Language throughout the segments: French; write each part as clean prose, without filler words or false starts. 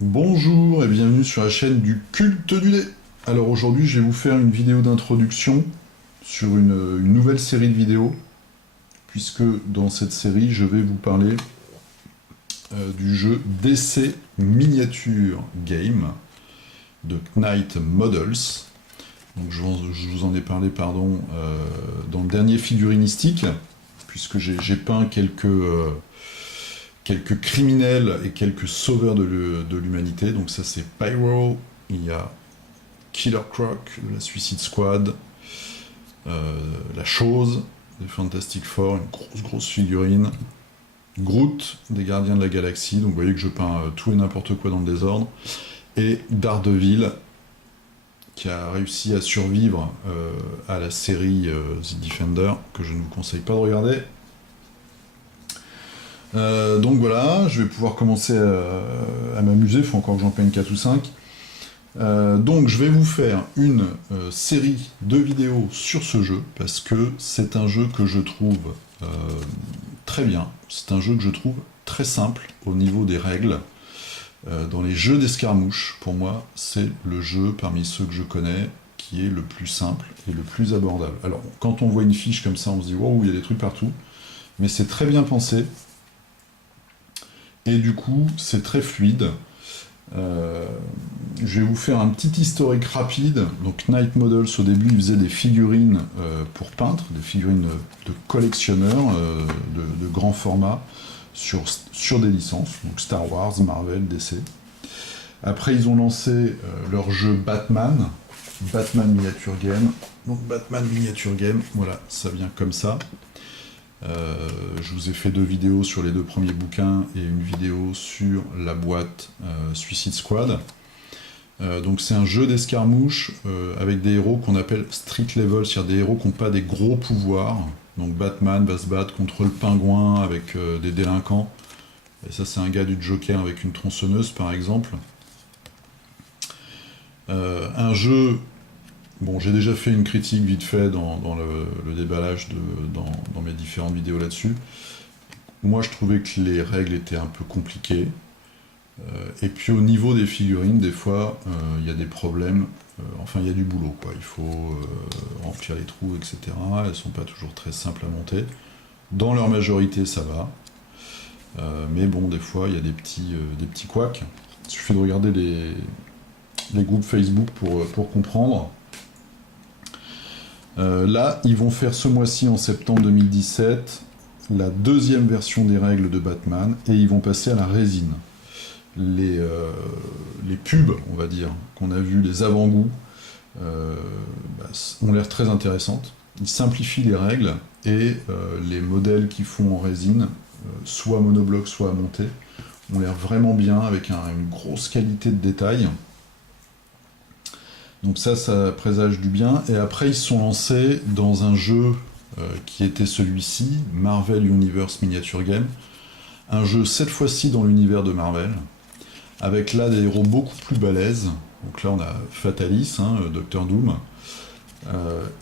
Bonjour et bienvenue sur la chaîne du culte du dé. Alors aujourd'hui je vais vous faire une vidéo d'introduction sur une nouvelle série de vidéos, puisque dans cette série je vais vous parler du jeu DC Miniature Game de Knight Models. Donc je vous en ai parlé dans le dernier figurinistique, puisque j'ai peint quelques criminels et quelques sauveurs de l'humanité. Donc ça c'est Pyro, il y a Killer Croc de la Suicide Squad, la Chose des Fantastic Four, une grosse figurine, Groot des Gardiens de la Galaxie, donc vous voyez que je peins tout et n'importe quoi dans le désordre, et Daredevil qui a réussi à survivre à la série The Defender, que je ne vous conseille pas de regarder. Donc voilà, je vais pouvoir commencer à m'amuser, il faut encore que j'en peigne 4 ou 5. Donc je vais vous faire une série de vidéos sur ce jeu, parce que c'est un jeu que je trouve très bien, c'est un jeu que je trouve très simple au niveau des règles. Dans les jeux d'escarmouche, pour moi, c'est le jeu parmi ceux que je connais qui est le plus simple et le plus abordable. Alors quand on voit une fiche comme ça, on se dit « wow, il y a des trucs partout », mais c'est très bien pensé. Et du coup, c'est très fluide. Je vais vous faire un petit historique rapide. Donc Knight Models, au début, il faisait des figurines pour peintres, des figurines de collectionneurs de grand format sur des licences, donc Star Wars, Marvel, DC. Après, ils ont lancé leur jeu Batman Miniature Game. Donc Batman Miniature Game, voilà, ça vient comme ça. Je vous ai fait 2 vidéos sur les 2 premiers bouquins et une vidéo sur la boîte Suicide Squad. Donc c'est un jeu d'escarmouche avec des héros qu'on appelle street level, c'est-à-dire des héros qui n'ont pas des gros pouvoirs. Donc Batman va se battre contre le pingouin avec des délinquants. Et ça c'est un gars du Joker avec une tronçonneuse par exemple. Un jeu... Bon, j'ai déjà fait une critique vite fait dans le déballage dans mes différentes vidéos là-dessus. Moi, je trouvais que les règles étaient un peu compliquées. Et puis au niveau des figurines, des fois, il y a des problèmes. Enfin, il y a du boulot, quoi. Il faut remplir les trous, etc. Elles sont pas toujours très simples à monter. Dans leur majorité, ça va. Mais bon, des fois, il y a des petits couacs. Il suffit de regarder les groupes Facebook pour comprendre. Là, ils vont faire ce mois-ci, en septembre 2017, la 2e version des règles de Batman, et ils vont passer à la résine. Les pubs, on va dire, qu'on a vu, les avant-goûts, ont l'air très intéressantes. Ils simplifient les règles, et les modèles qu'ils font en résine, soit monobloc, soit à monter, ont l'air vraiment bien, avec une grosse qualité de détail. Donc ça présage du bien. Et après, ils se sont lancés dans un jeu qui était celui-ci, Marvel Universe Miniature Game. Un jeu, cette fois-ci, dans l'univers de Marvel, avec là des héros beaucoup plus balèzes. Donc là, on a Fatalis, Docteur Doom,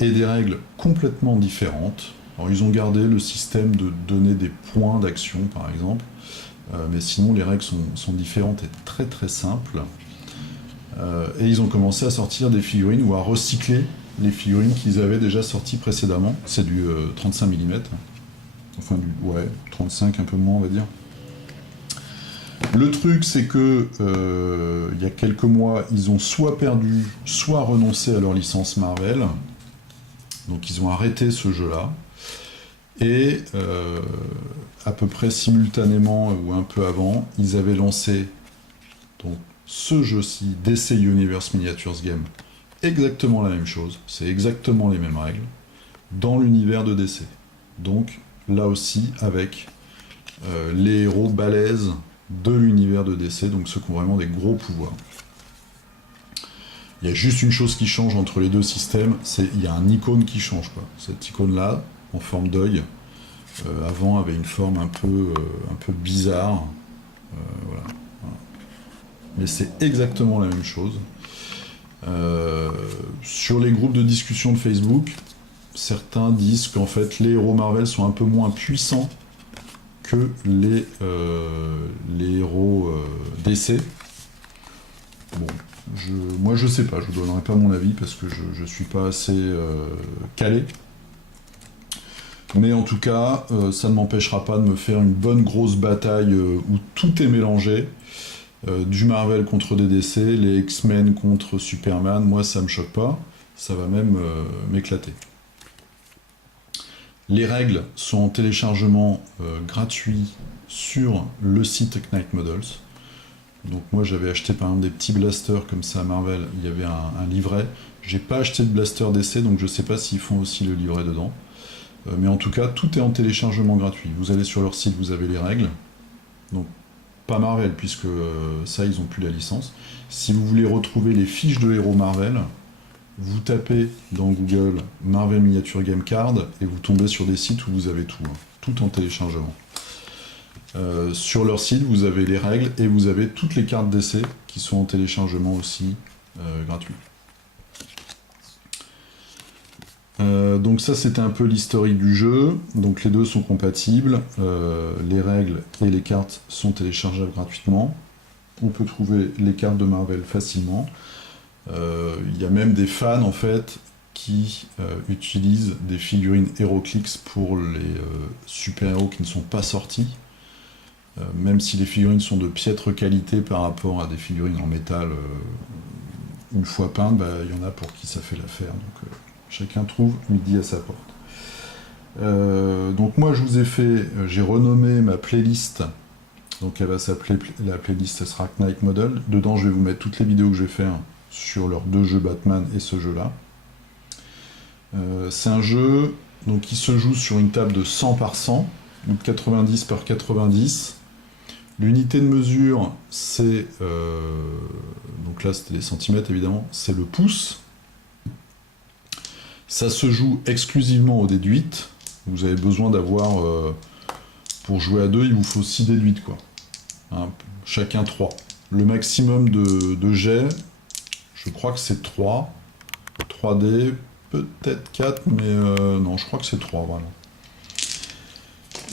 et des règles complètement différentes. Alors, ils ont gardé le système de donner des points d'action, par exemple, mais sinon, les règles sont différentes et très très simples. Et ils ont commencé à sortir des figurines ou à recycler les figurines qu'ils avaient déjà sorties précédemment. C'est du 35 mm. Enfin, 35, un peu moins, on va dire. Le truc, c'est que il y a quelques mois, ils ont soit perdu, soit renoncé à leur licence Marvel. Donc ils ont arrêté ce jeu-là. Et à peu près simultanément, ou un peu avant, ils avaient lancé... Donc, ce jeu-ci, DC Universe Miniatures Game, exactement la même chose, c'est exactement les mêmes règles, dans l'univers de DC. Donc, là aussi, avec les héros balèzes de l'univers de DC, donc ceux qui ont vraiment des gros pouvoirs. Il y a juste une chose qui change entre les 2 systèmes, c'est qu'il y a un icône qui change, quoi. Cette icône-là, en forme d'œil, avant avait une forme un peu bizarre, voilà. Mais c'est exactement la même chose. Sur les groupes de discussion de Facebook, certains disent qu'en fait les héros Marvel sont un peu moins puissants que les héros DC. Bon, moi je sais pas, je vous donnerai pas mon avis parce que je suis pas assez calé. Mais en tout cas, ça ne m'empêchera pas de me faire une bonne grosse bataille où tout est mélangé. Du Marvel contre des DC, les X-Men contre Superman, moi ça me choque pas, ça va même m'éclater. Les règles sont en téléchargement gratuit sur le site Knight Models. Donc moi j'avais acheté par exemple des petits blasters comme ça à Marvel, il y avait un livret. J'ai pas acheté de blaster DC donc je sais pas s'ils font aussi le livret dedans. Mais en tout cas tout est en téléchargement gratuit. Vous allez sur leur site, vous avez les règles. Donc pas Marvel puisque ça ils ont plus la licence. Si vous voulez retrouver les fiches de héros Marvel, vous tapez dans Google Marvel Miniature Game Card et vous tombez sur des sites où vous avez tout, hein, tout en téléchargement. Sur leur site, vous avez les règles et vous avez toutes les cartes d'essai qui sont en téléchargement aussi gratuit. Donc ça c'était un peu l'historique du jeu, donc les deux sont compatibles, les règles et les cartes sont téléchargeables gratuitement, on peut trouver les cartes de Marvel facilement, il y a même des fans en fait qui utilisent des figurines HeroClix pour les super-héros qui ne sont pas sortis, même si les figurines sont de piètre qualité par rapport à des figurines en métal une fois peintes, il y en a pour qui ça fait l'affaire, donc chacun trouve midi à sa porte. Donc moi je vous ai fait, j'ai renommé ma playlist, donc elle va s'appeler, la playlist elle sera Knight Model, dedans je vais vous mettre toutes les vidéos que je vais faire sur leurs deux jeux Batman et ce jeu là. C'est un jeu donc, qui se joue sur une table de 100 par 100, donc 90 par 90. L'unité de mesure c'est, donc là c'était les centimètres évidemment, c'est le pouce. Ça se joue exclusivement au dé de 8. Vous avez besoin d'avoir, pour jouer à deux, il vous faut 6 dés de 8, quoi. Hein, chacun 3. Le maximum de jets, je crois que c'est 3. 3 dés, peut-être 4, mais non, je crois que c'est 3, vraiment.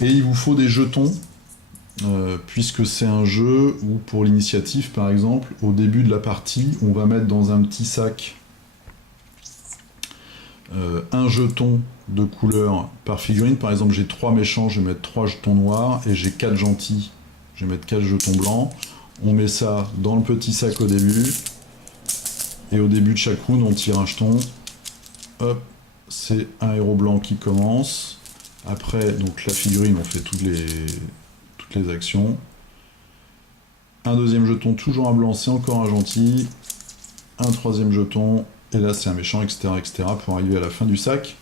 Et il vous faut des jetons, puisque c'est un jeu où, pour l'initiative, par exemple, au début de la partie, on va mettre dans un petit sac un jeton de couleur par figurine. Par exemple, j'ai 3 méchants, je vais mettre 3 jetons noirs, et j'ai 4 gentils, je vais mettre 4 jetons blancs. On met ça dans le petit sac au début, et au début de chaque round, on tire un jeton. Hop, c'est un héros blanc qui commence. Après, donc la figurine, on fait toutes les actions. Un deuxième jeton, toujours un blanc, c'est encore un gentil. Un troisième jeton, et là c'est un méchant, etc., etc., pour arriver à la fin du sac.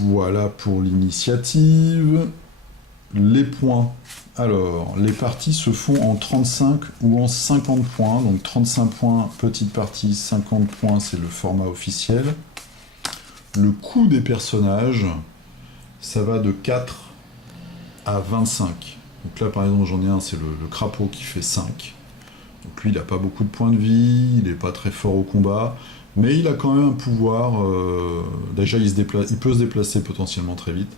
Voilà pour l'initiative. Les points. Alors, les parties se font en 35 ou en 50 points. Donc 35 points, petite partie, 50 points, c'est le format officiel. Le coût des personnages, ça va de 4 à 25. Donc là, par exemple, j'en ai un, c'est le crapaud qui fait 5. Donc lui, il n'a pas beaucoup de points de vie, il n'est pas très fort au combat, mais il a quand même un pouvoir. Déjà, il peut se déplacer potentiellement très vite.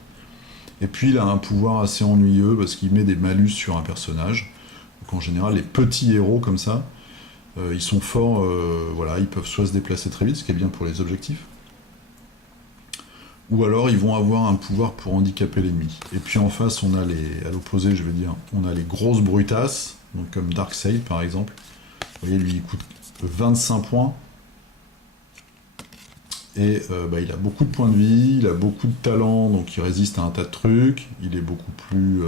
Et puis, il a un pouvoir assez ennuyeux parce qu'il met des malus sur un personnage. Donc en général, les petits héros comme ça, ils sont forts, voilà, ils peuvent soit se déplacer très vite, ce qui est bien pour les objectifs, ou alors ils vont avoir un pouvoir pour handicaper l'ennemi. Et puis en face, on a à l'opposé, je vais dire, on a les grosses brutasses, donc comme Darkseid par exemple. Vous voyez, lui il coûte 25 points. Et il a beaucoup de points de vie, il a beaucoup de talent, donc il résiste à un tas de trucs, il est beaucoup plus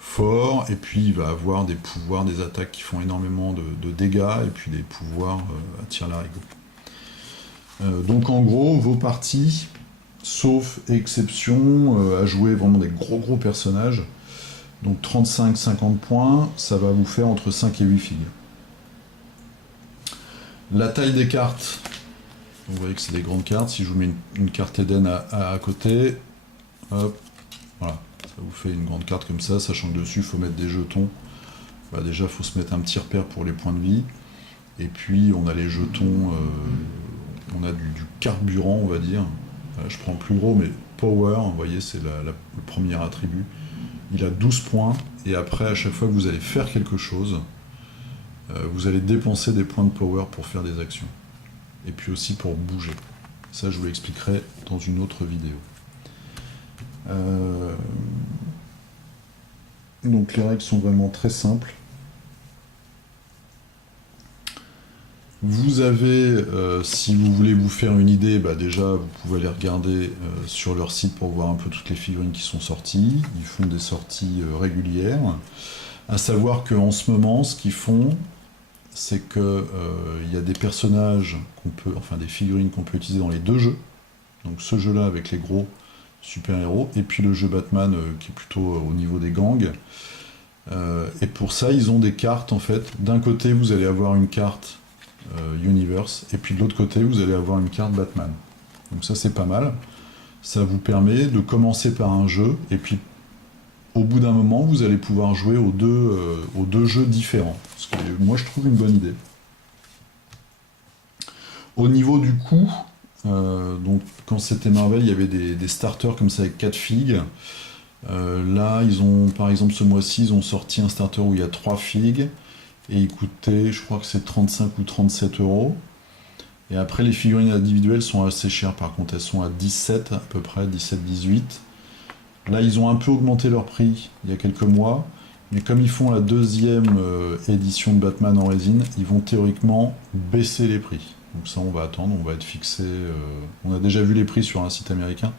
fort, et puis il va avoir des pouvoirs, des attaques qui font énormément de dégâts, et puis des pouvoirs à tir-larigot. Donc en gros, vos parties, sauf exception, à jouer vraiment des gros personnages, donc 35-50 points, ça va vous faire entre 5 et 8 figures. La taille des cartes, vous voyez que c'est des grandes cartes. Si je vous mets une carte Eden à côté, hop, voilà, ça vous fait une grande carte comme ça, sachant que dessus il faut mettre des jetons. Déjà il faut se mettre un petit repère pour les points de vie. Et puis on a les jetons, on a du carburant, on va dire. Je prends le plus gros, mais Power, vous voyez, c'est le premier attribut. il a 12 points, et après, à chaque fois que vous allez faire quelque chose, vous allez dépenser des points de power pour faire des actions. Et puis aussi pour bouger. Ça, je vous l'expliquerai dans une autre vidéo. Donc les règles sont vraiment très simples. Vous avez, si vous voulez vous faire une idée, déjà vous pouvez aller regarder sur leur site pour voir un peu toutes les figurines qui sont sorties. Ils font des sorties régulières. À savoir qu'en ce moment, ce qu'ils font, c'est que il y a des personnages des figurines qu'on peut utiliser dans les deux jeux. Donc ce jeu-là avec les gros super-héros, et puis le jeu Batman qui est plutôt au niveau des gangs. Et pour ça, ils ont des cartes en fait. D'un côté, vous allez avoir une carte Universe, et puis de l'autre côté, vous allez avoir une carte Batman. Donc ça, c'est pas mal. Ça vous permet de commencer par un jeu, et puis au bout d'un moment, vous allez pouvoir jouer aux deux jeux différents. Ce qui est, moi, je trouve une bonne idée. Au niveau du coût, donc quand c'était Marvel, il y avait des starters comme ça avec 4 figues. Là, ils ont, par exemple, ce mois-ci, ils ont sorti un starter où il y a 3 figues, et il coûtait, je crois que c'est 35 ou 37 euros. Et après, les figurines individuelles sont assez chères, par contre, elles sont à 17 à peu près, 17-18. Là, ils ont un peu augmenté leur prix il y a quelques mois, mais comme ils font la deuxième édition de Batman en résine, ils vont théoriquement baisser les prix. Donc ça, on va attendre, on va être fixé. On a déjà vu les prix sur un site américain,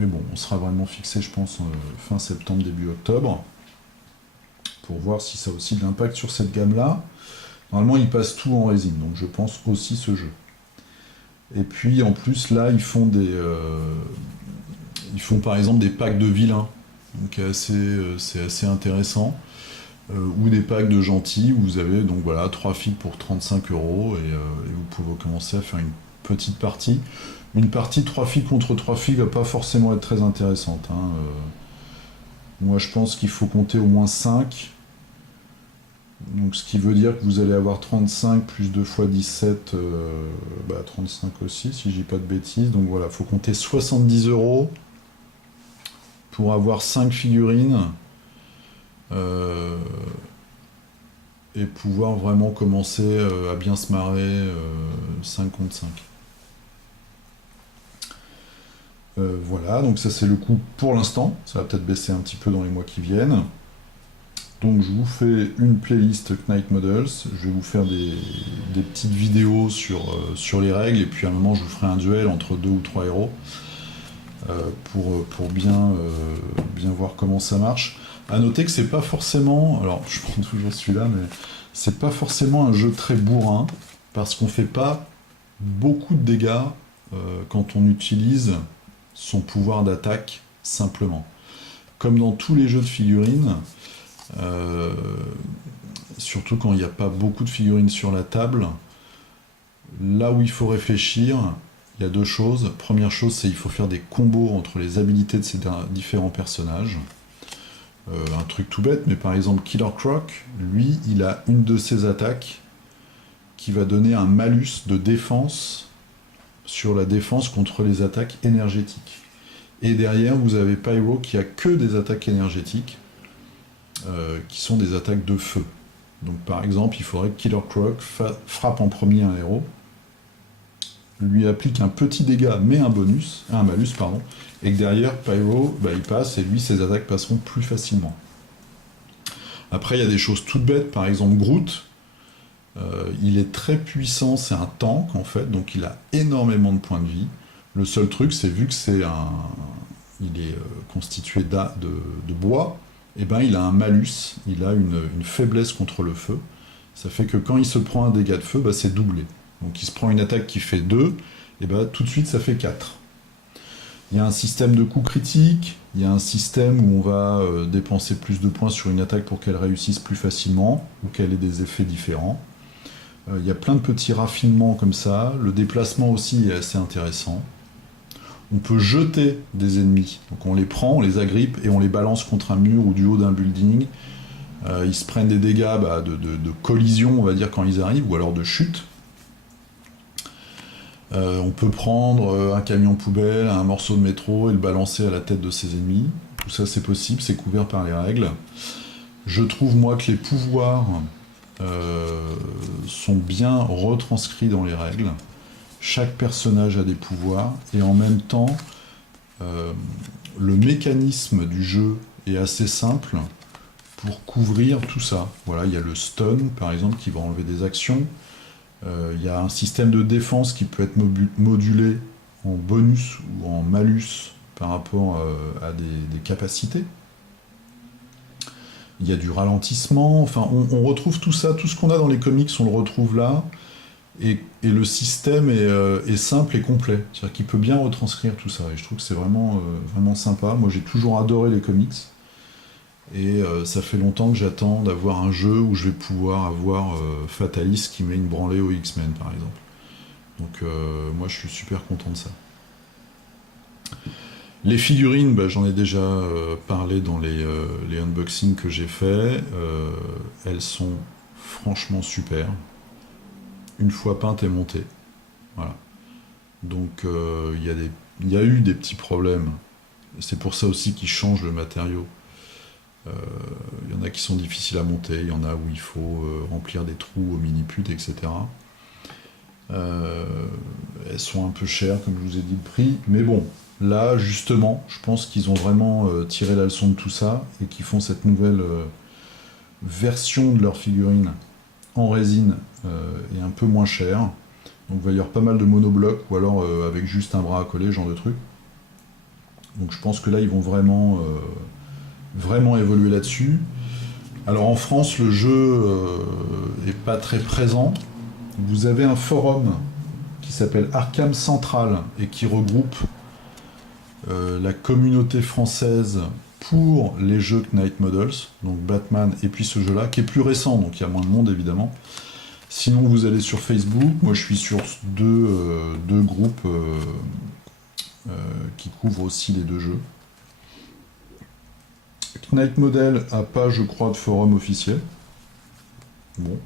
mais bon, on sera vraiment fixé, je pense, fin septembre, début octobre, pour voir si ça a aussi de l'impact sur cette gamme-là. Normalement, ils passent tout en résine, donc je pense aussi ce jeu. Et puis, en plus, là, ils font par exemple des packs de vilains, donc c'est assez intéressant, ou des packs de gentils où vous avez donc voilà 3 figues pour 35 euros et vous pouvez commencer à faire une petite partie. Une partie 3 figues contre 3 figues va pas forcément être très intéressante. Moi je pense qu'il faut compter au moins 5. Donc ce qui veut dire que vous allez avoir 35 plus 2 fois 17, 35 aussi si je dis pas de bêtises. Donc voilà, il faut compter 70 euros pour avoir 5 figurines et pouvoir vraiment commencer à bien se marrer 5 contre 5. Voilà, donc ça c'est le coût pour l'instant, ça va peut-être baisser un petit peu dans les mois qui viennent. Donc je vous fais une playlist Knight Models, je vais vous faire des petites vidéos sur les règles, et puis à un moment je vous ferai un duel entre 2 ou 3 héros pour bien voir comment ça marche. A noter que c'est pas forcément, alors je prends toujours celui-là, mais c'est pas forcément un jeu très bourrin, parce qu'on fait pas beaucoup de dégâts quand on utilise son pouvoir d'attaque simplement. Comme dans tous les jeux de figurines, surtout quand il n'y a pas beaucoup de figurines sur la table, là où il faut réfléchir, il y a deux choses. Première chose, c'est qu'il faut faire des combos entre les habilités de ces différents personnages. Un truc tout bête, mais par exemple Killer Croc, lui, il a une de ses attaques qui va donner un malus de défense sur la défense contre les attaques énergétiques. Et derrière, vous avez Pyro qui a que des attaques énergétiques, qui sont des attaques de feu. Donc par exemple, il faudrait que Killer Croc frappe en premier un héros, lui applique un petit dégât mais un malus, et que derrière Pyro, il passe et lui ses attaques passeront plus facilement. Après il y a des choses toutes bêtes, par exemple Groot, il est très puissant, c'est un tank en fait, donc il a énormément de points de vie. Le seul truc, c'est vu que il est constitué de bois, et il a un malus, il a une faiblesse contre le feu. Ça fait que quand il se prend un dégât de feu, c'est doublé. Donc il se prend une attaque qui fait 2, et tout de suite ça fait 4. Il y a un système de coups critiques, il y a un système où on va dépenser plus de points sur une attaque pour qu'elle réussisse plus facilement, ou qu'elle ait des effets différents. Il y a plein de petits raffinements comme ça, le déplacement aussi est assez intéressant. On peut jeter des ennemis, donc on les prend, on les agrippe et on les balance contre un mur ou du haut d'un building. Ils se prennent des dégâts de collision, on va dire, quand ils arrivent, ou alors de chute. On peut prendre un camion poubelle, un morceau de métro et le balancer à la tête de ses ennemis. tout ça c'est possible, c'est couvert par les règles. Je trouve moi que les pouvoirs sont bien retranscrits dans les règles. Chaque personnage a des pouvoirs, et en même temps, le mécanisme du jeu est assez simple pour couvrir tout ça. Voilà, il y a le stun, par exemple, qui va enlever des actions. Il y a un système de défense qui peut être modulé en bonus ou en malus par rapport à des capacités. Il y a du ralentissement, enfin on retrouve tout ça, tout ce qu'on a dans les comics, on le retrouve là, et le système est simple et complet, c'est-à-dire qu'il peut bien retranscrire tout ça, et je trouve que c'est vraiment, vraiment sympa. Moi j'ai toujours adoré les comics, et ça fait longtemps que j'attends d'avoir un jeu où je vais pouvoir avoir Fatalis qui met une branlée aux X-Men par exemple. Donc moi je suis super content de ça. Les figurines, bah, j'en ai déjà parlé dans les unboxings que j'ai fait. Elles sont franchement super. Une fois peintes et montées. Voilà. Donc il y a eu des petits problèmes. C'est pour ça aussi qu'ils changent le matériau. Il y en a qui sont difficiles à monter, il y en a où il faut remplir des trous au mini-put, etc. Elles sont un peu chères, comme je vous ai dit le prix, mais bon, là justement, je pense qu'ils ont vraiment tiré la leçon de tout ça et qu'ils font cette nouvelle version de leur figurine en résine et un peu moins chère. Donc il va y avoir pas mal de monoblocs ou alors avec juste un bras à coller, genre de truc. Donc je pense que là ils vont vraiment évoluer là-dessus. Alors en France, le jeu est pas très présent. Vous avez un forum qui s'appelle Arkham Central et qui regroupe la communauté française pour les jeux Knight Models, donc Batman et puis ce jeu-là, qui est plus récent, donc il y a moins de monde évidemment. Sinon, vous allez sur Facebook, moi je suis sur deux groupes qui couvrent aussi les deux jeux. Knight Model a pas, je crois, de forum officiel. Bon.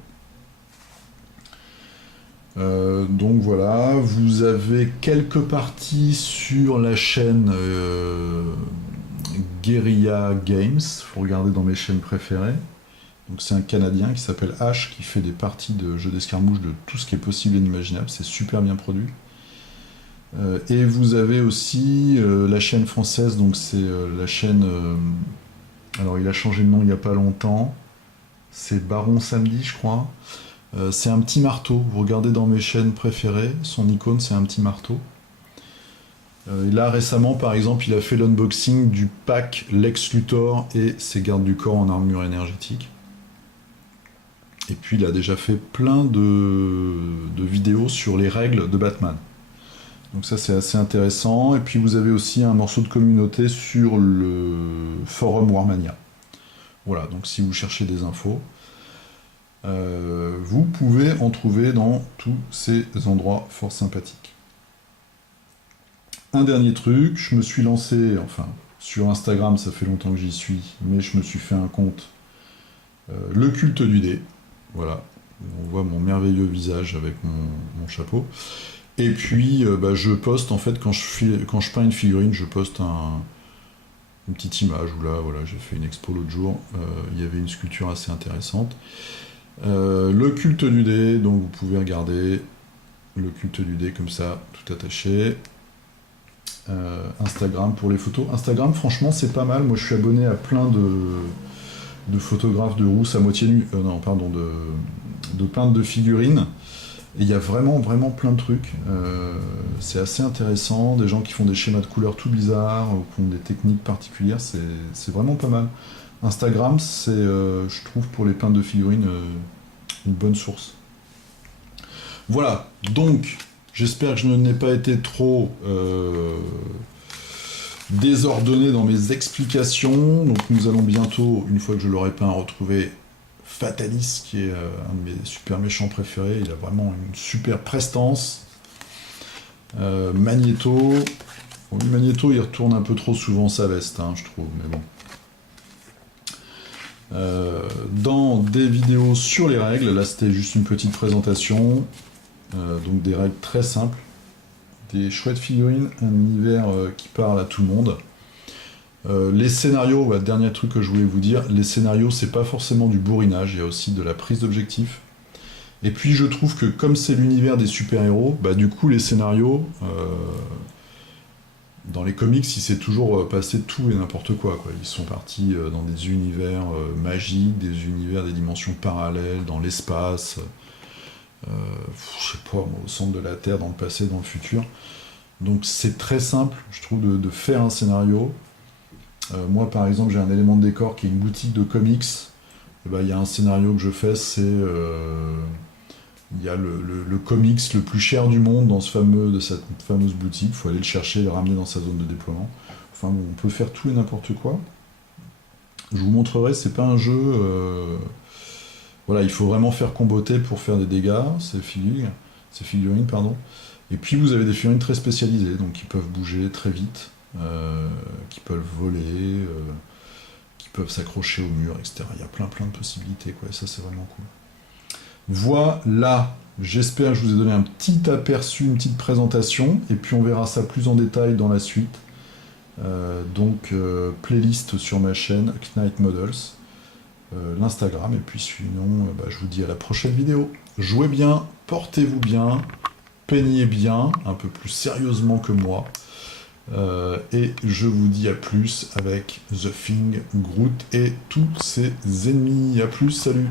Donc voilà, vous avez quelques parties sur la chaîne Guerrilla Games, faut regarder dans mes chaînes préférées. Donc c'est un Canadien qui s'appelle H qui fait des parties de jeux d'escarmouche de tout ce qui est possible et inimaginable, c'est super bien produit. Et vous avez aussi la chaîne française, donc c'est la chaîne... alors il a changé de nom il n'y a pas longtemps, c'est Baron Samedi je crois. C'est un petit marteau, vous regardez dans mes chaînes préférées, son icône c'est un petit marteau. Et là récemment par exemple il a fait l'unboxing du pack Lex Luthor et ses gardes du corps en armure énergétique. Et puis il a déjà fait plein de vidéos sur les règles de Batman. Donc ça c'est assez intéressant. Et puis vous avez aussi un morceau de communauté sur le forum Warmania. Voilà, donc si vous cherchez des infos, vous pouvez en trouver dans tous ces endroits fort sympathiques. Un dernier truc, je me suis lancé, enfin sur Instagram ça fait longtemps que j'y suis, mais je me suis fait un compte, le culte du dé. Voilà, on voit mon merveilleux visage avec mon chapeau. Et puis je poste en fait quand je peins une figurine, je poste une petite image où là voilà, j'ai fait une expo l'autre jour, il y avait une sculpture assez intéressante. Le culte du dé, donc vous pouvez regarder le culte du dé comme ça, tout attaché. Instagram pour les photos. Instagram franchement c'est pas mal, moi je suis abonné à plein de photographes de rousses à moitié nues, de peintres de figurines. Et il y a vraiment plein de trucs. C'est assez intéressant, des gens qui font des schémas de couleurs tout bizarres, ou qui ont des techniques particulières, c'est vraiment pas mal. Instagram, c'est, je trouve, pour les peintres de figurines, une bonne source. Voilà, donc, j'espère que je n'ai pas été trop désordonné dans mes explications. Donc nous allons bientôt, une fois que je l'aurai peint, retrouver Fatalis, qui est un de mes super méchants préférés. Il a vraiment une super prestance. Magneto. Bon, Magneto, il retourne un peu trop souvent sa veste, hein, je trouve, mais bon. Dans des vidéos sur les règles, là c'était juste une petite présentation, donc des règles très simples, des chouettes figurines, un univers qui parle à tout le monde. Les scénarios, voilà, dernier truc que je voulais vous dire, les scénarios, c'est pas forcément du bourrinage, il y a aussi de la prise d'objectif. Et puis je trouve que comme c'est l'univers des super-héros, bah du coup les scénarios, dans les comics, il s'est toujours passé tout et n'importe quoi, quoi. Ils sont partis dans des univers magiques, des univers des dimensions parallèles, dans l'espace, je sais pas, moi, au centre de la Terre, dans le passé, dans le futur. Donc c'est très simple, je trouve, de faire un scénario. Moi, par exemple, j'ai un élément de décor qui est une boutique de comics. Et ben, il y a un scénario que je fais, c'est il y a le comics le plus cher du monde de cette fameuse boutique. Il faut aller le chercher, le ramener dans sa zone de déploiement. Enfin, bon, on peut faire tout et n'importe quoi. Je vous montrerai, c'est pas un jeu. Voilà, il faut vraiment faire comboter pour faire des dégâts, ces figurines, pardon. Et puis vous avez des figurines très spécialisées, donc qui peuvent bouger très vite, qui peuvent voler, qui peuvent s'accrocher au mur, etc. Il y a plein de possibilités, quoi, et ça c'est vraiment cool. Voilà, j'espère que je vous ai donné un petit aperçu, une petite présentation, et puis on verra ça plus en détail dans la suite. Playlist sur ma chaîne, Knight Models, l'Instagram, et puis sinon, je vous dis à la prochaine vidéo. Jouez bien, portez-vous bien, peignez bien, un peu plus sérieusement que moi, et je vous dis à plus avec The Thing, Groot et tous ses ennemis. À plus, salut!